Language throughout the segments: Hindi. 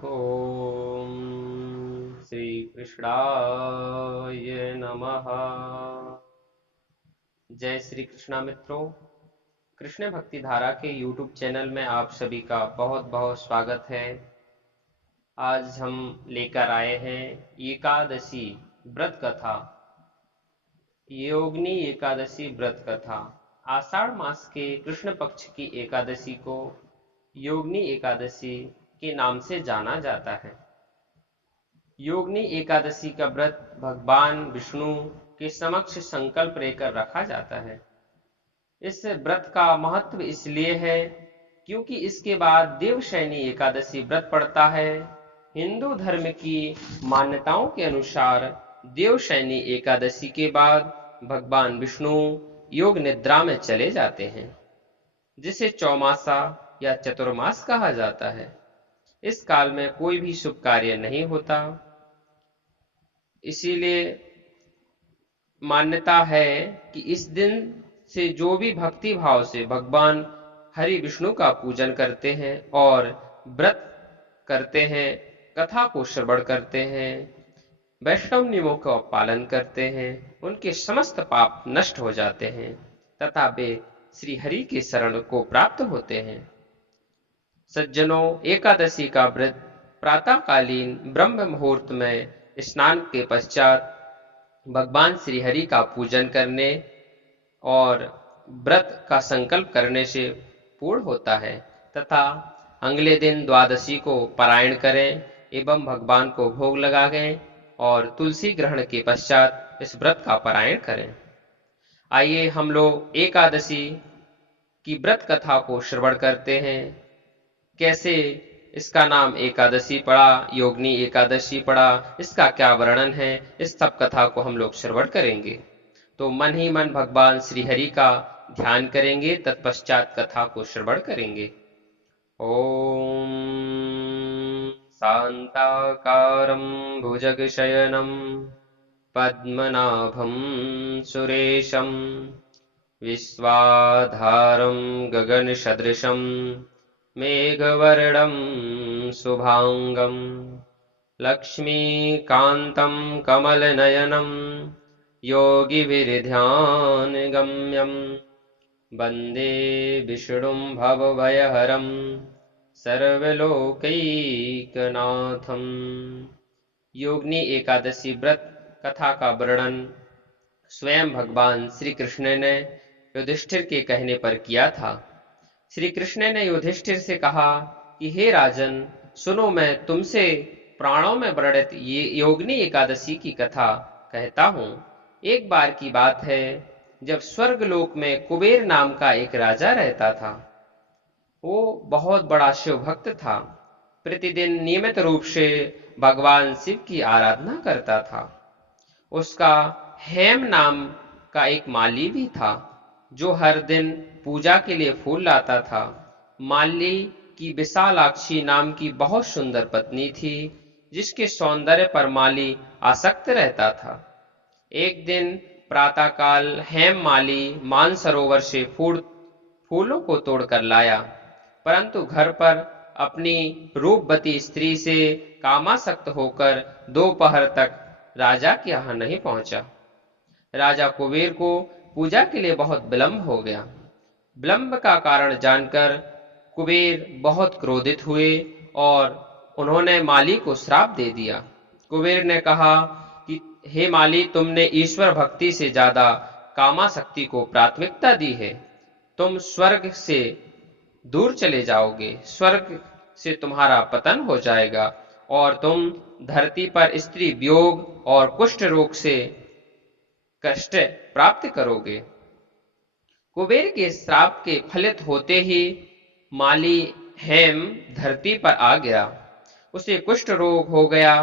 ओम श्री कृष्णाय नमः। जय श्री कृष्णा मित्रों। कृष्ण भक्ति धारा के YouTube चैनल में आप सभी का बहुत बहुत स्वागत है। आज हम लेकर आए हैं एकादशी व्रत कथा, योगिनी एकादशी व्रत कथा। आषाढ़ मास के कृष्ण पक्ष की एकादशी को योगिनी एकादशी के नाम से जाना जाता है। योगिनी एकादशी का व्रत भगवान विष्णु के समक्ष संकल्प लेकर रखा जाता है। इस व्रत का महत्व इसलिए है क्योंकि इसके बाद देवशयनी एकादशी व्रत पड़ता है। हिंदू धर्म की मान्यताओं के अनुसार देवशयनी एकादशी के बाद भगवान विष्णु योग निद्रा में चले जाते हैं, जिसे चौमासा या चतुर्मास कहा जाता है। इस काल में कोई भी शुभ कार्य नहीं होता। इसीलिए मान्यता है कि इस दिन से जो भी भक्ति भाव से भगवान हरि विष्णु का पूजन करते हैं और व्रत करते हैं, कथा को श्रवण करते हैं, वैष्णव नियमों का पालन करते हैं, उनके समस्त पाप नष्ट हो जाते हैं तथा वे श्री हरि के शरण को प्राप्त होते हैं। सज्जनों, एकादशी का व्रत प्रातःकालीन ब्रह्म मुहूर्त में स्नान के पश्चात भगवान श्री हरि का पूजन करने और व्रत का संकल्प करने से पूर्ण होता है तथा अगले दिन द्वादशी को पारायण करें एवं भगवान को भोग लगाएं और तुलसी ग्रहण के पश्चात इस व्रत का पारायण करें। आइए हम लोग एकादशी की व्रत कथा को श्रवण करते हैं। कैसे इसका नाम एकादशी पड़ा, योगिनी एकादशी पड़ा, इसका क्या वर्णन है, इस सब कथा को हम लोग श्रवण करेंगे। तो मन ही मन भगवान श्री हरि का ध्यान करेंगे, तत्पश्चात कथा को श्रवण करेंगे। ओम शांताकारं भुजगशयनं पद्मनाभं सुरेशं विश्वाधारं गगनसदृशं मेघवर्णं शुभांगं लक्ष्मीकान्तं कमलनयनं योगिभिर्ध्यानगम्यं वन्दे विष्णुं भवभयहरं सर्वलोकैकनाथं। योगिनी एकादशी व्रत कथा का वर्णन स्वयं भगवान श्री कृष्ण ने युधिष्ठिर के कहने पर किया था। श्री कृष्ण ने युधिष्ठिर से कहा कि हे राजन, सुनो, मैं तुमसे प्राणों में वर्णित ये योगिनी एकादशी की कथा कहता हूँ। एक बार की बात है, जब स्वर्गलोक में कुबेर नाम का एक राजा रहता था। वो बहुत बड़ा शिव भक्त था। प्रतिदिन नियमित रूप से भगवान शिव की आराधना करता था। उसका हेम नाम का एक माली भी था, जो हर दिन पूजा के लिए फूल लाता था। माली की विशालाक्षी नाम की बहुत सुंदर पत्नी थी, जिसके सौंदर्य पर माली आसक्त रहता था। एक दिन प्रातःकाल हेम माली मानसरोवर से फूलों को तोड़कर लाया, परंतु घर पर अपनी रूपवती स्त्री से कामासक्त होकर दोपहर तक राजा के यहाँ नहीं पहुंचा। राजा कुबेर को पूजा के लिए बहुत विलंब हो गया। विलंब का कारण जानकर कुबेर बहुत क्रोधित हुए और उन्होंने माली को श्राप दे दिया। कुबेर ने कहा कि हे माली, तुमने ईश्वर भक्ति से ज्यादा कामासक्ति को प्राथमिकता दी है। तुम स्वर्ग से दूर चले जाओगे, स्वर्ग से तुम्हारा पतन हो जाएगा और तुम धरती पर स्त्री वियोग और कुष्ठ रोग से कष्ट प्राप्त करोगे। कुबेर के श्राप के फलित होते ही माली हेम धरती पर आ गिरा। उसे कुष्ठ रोग हो गया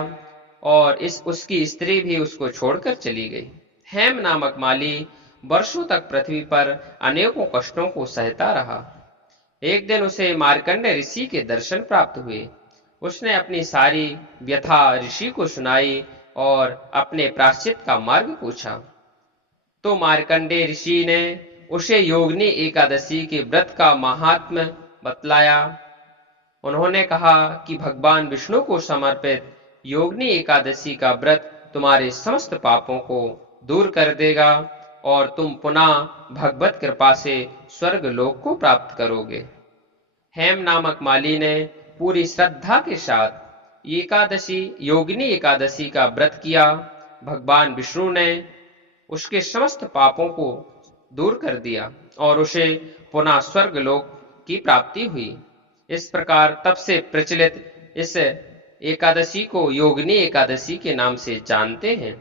और उसकी स्त्री भी उसको छोड़कर चली गई। हेम नामक माली वर्षों तक पृथ्वी पर अनेकों कष्टों को सहता रहा। एक दिन उसे मार्कंड ऋषि के दर्शन प्राप्त हुए। उसने अपनी सारी व्यथा ऋषि को सुनाई और अपने प्रायश्चित का मार्ग पूछा। तो मार्कंडे ऋषि ने उसे योगिनी एकादशी के व्रत का महात्म्य बतलाया। उन्होंने कहा कि भगवान विष्णु को समर्पित योगिनी एकादशी का व्रत तुम्हारे समस्त पापों को दूर कर देगा और तुम पुनः भगवत कृपा से स्वर्ग लोक को प्राप्त करोगे। हेम नामक माली ने पूरी श्रद्धा के साथ एकादशी योगिनी एकादशी का व्रत किया। भगवान विष्णु ने उसके समस्त पापों को दूर कर दिया और उसे पुनः स्वर्ग लोक की प्राप्ति हुई। इस प्रकार तब से प्रचलित इस एकादशी को योगिनी एकादशी के नाम से जानते हैं।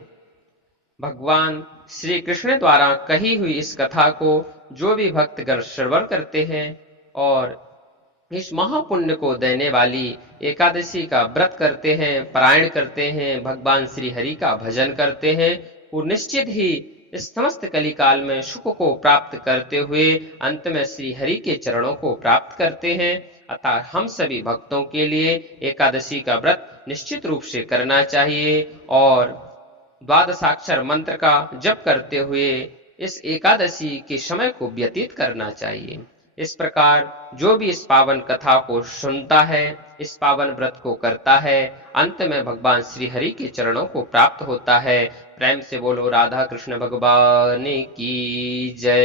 भगवान श्री कृष्ण द्वारा कही हुई इस कथा को जो भी भक्तगण श्रवण करते हैं और इस महापुण्य को देने वाली एकादशी का व्रत करते हैं, पारायण करते हैं, भगवान श्री हरि का भजन करते हैं, वो निश्चित ही इस समस्त कलिकाल में सुख को प्राप्त करते हुए अंत में श्री हरि के चरणों को प्राप्त करते हैं। अतः हम सभी भक्तों के लिए एकादशी का व्रत निश्चित रूप से करना चाहिए और द्वादशाक्षर मंत्र का जप करते हुए इस एकादशी के समय को व्यतीत करना चाहिए। इस प्रकार जो भी इस पावन कथा को सुनता है, इस पावन व्रत को करता है, अंत में भगवान श्री हरि के चरणों को प्राप्त होता है। प्रेम से बोलो राधा कृष्ण भगवान की जय।